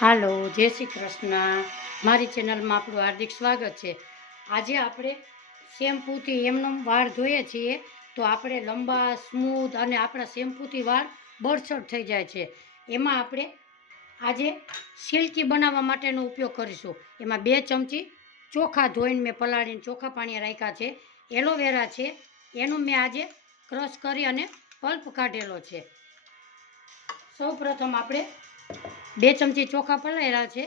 હાલો, જય શ્રી કૃષ્ણ. મારી ચેનલમાં આપણું હાર્દિક સ્વાગત છે. આજે આપણે શેમ્પૂથી એમનો વાળ ધોઈએ છીએ તો આપણે લંબા, સ્મૂથ અને આપણા શેમ્પૂથી વાળ બળછટ થઈ જાય છે. એમાં આપણે આજે સિલ્કી બનાવવા માટેનો ઉપયોગ કરીશું. એમાં 2 ચમચી ચોખા ધોઈને મેં પલાળીને ચોખા પાણી રાખ્યા છે. એલોવેરા છે, એનું મેં આજે ક્રશ કરી અને પલ્પ કાઢેલો છે. સૌ પ્રથમ આપણે 2 ચમચી ચોખા પલાળ્યા છે,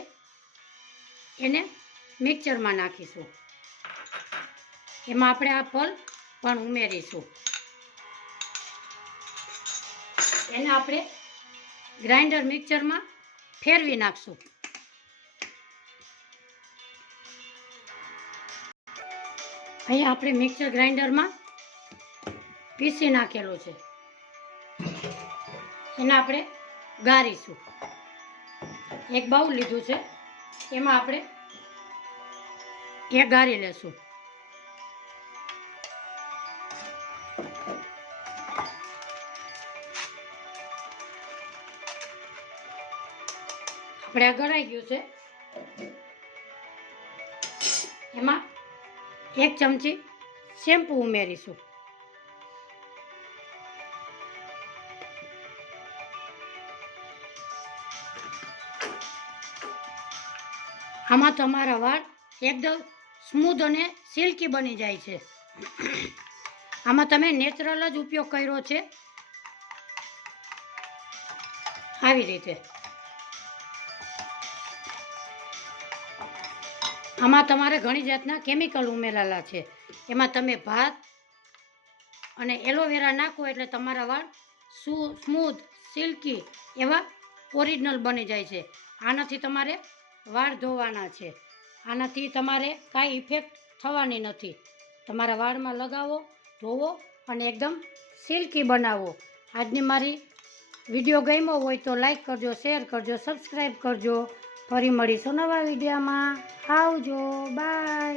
એને મિક્સરમાં નાખીશું. એમાં આપણે આ પલ્પ પણ ઉમેરીશું. એને આપણે ગ્રાઇન્ડર મિક્સરમાં ફેરવી નાખશું. અહીંયા આપણે મિક્સર ગ્રાઇન્ડરમાં પીસી નાખેલું છે. એને આપણે ગાળીશું. એક બાઉલ લીધું છે, એમાં આપણે એક ગાળી લેશું. આપણે આ ગળાઈ ગયું છે. એમાં 1 ચમચી શેમ્પૂ ઉમેરીશું. આમાં તમારા વાળ એકદમ સ્મૂધ અને સિલ્કી બની જાય છે. આમાં તમે નેચરલ જ ઉપયોગ કર્યો છે. આવી રીતે આમાં તમારે ઘણી જાતના કેમિકલ ઉમેરેલા છે. એમાં તમે ભાત અને એલોવેરા નાખો એટલે તમારા વાળ સ્મૂથ, સિલ્કી એવા ઓરિજિનલ બની જાય છે. આનાથી તમારે વાળ ધોવાના છે. આનાથી તમારે કાંઈ ઇફેક્ટ થવાની નથી. તમારા વાળમાં લગાવો, ધોવો અને એકદમ સિલ્કી બનાવો. આજની મારી વિડીયો ગમ્યો હોય તો લાઈક કરજો, શેર કરજો, સબસ્ક્રાઈબ કરજો. ફરી મળીશું નવા વિડીયોમાં. આવજો, બાય.